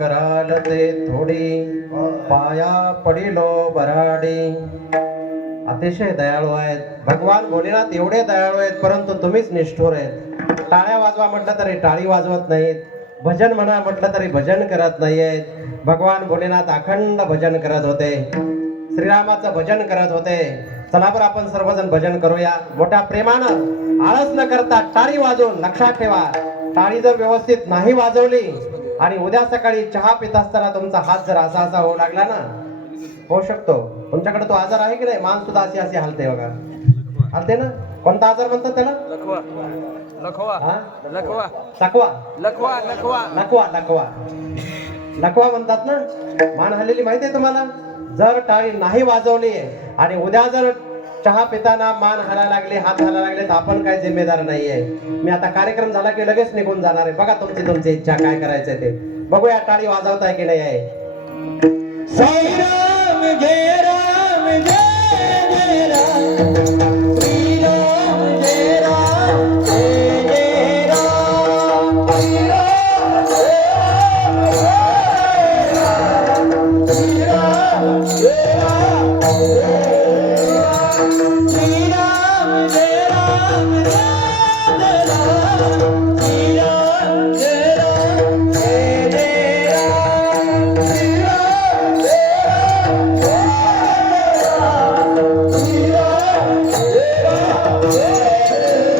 कराल ते थोडी पाया पडिलो बराडी. अतिशय दयाळू आहेत भगवान भोलेनाथ, एवढे दयाळू आहेत परंतु तुम्हीच निष्ठुर आहेत. टाळ्या वाजवा म्हटलं तरी टाळी वाजवत नाहीत, भजन म्हणा म्हटलं तरी भजन करत नाहीयेत. भगवान भोलेनाथ अखंड भजन करत होते, श्रीरामाचं भजन करत होते. चला बरं आपण सर्वजण भजन करूया मोठ्या प्रेमानं, आळस न करता टाळी वाजवून. लक्षात ठेवा, टाळी जर व्यवस्थित नाही वाजवली आणि उद्या सकाळी चहा पित असताना तुमचा हात जर असा असा होऊ लागला ना, होऊ शकतो तुमच्याकडे तो आजार आहे की नाही, मान सुद्धा अशी अशी हलते बघा, हलते ना. कोणता आजार म्हणतात त्याला? लकवा लकवा लकवा लकवा लकवा लकवा लकवा लकवा म्हणतात ना. मान हल्लेली माहिती आहे तुम्हाला? जर टाळी नाही वाजवली आणि उद्या जर चहा पिताना मान हलायला लागले, हात हलायला लागले तर आपण काय जिम्मेदार नाहीये. मी आता कार्यक्रम झाला की लगेच निघून जाणार आहे. बघा तुमची इच्छा काय करायचंय ते बघूया. टाळी वाजवताय की नाही आहे? साई राम जय राम जय जय राम.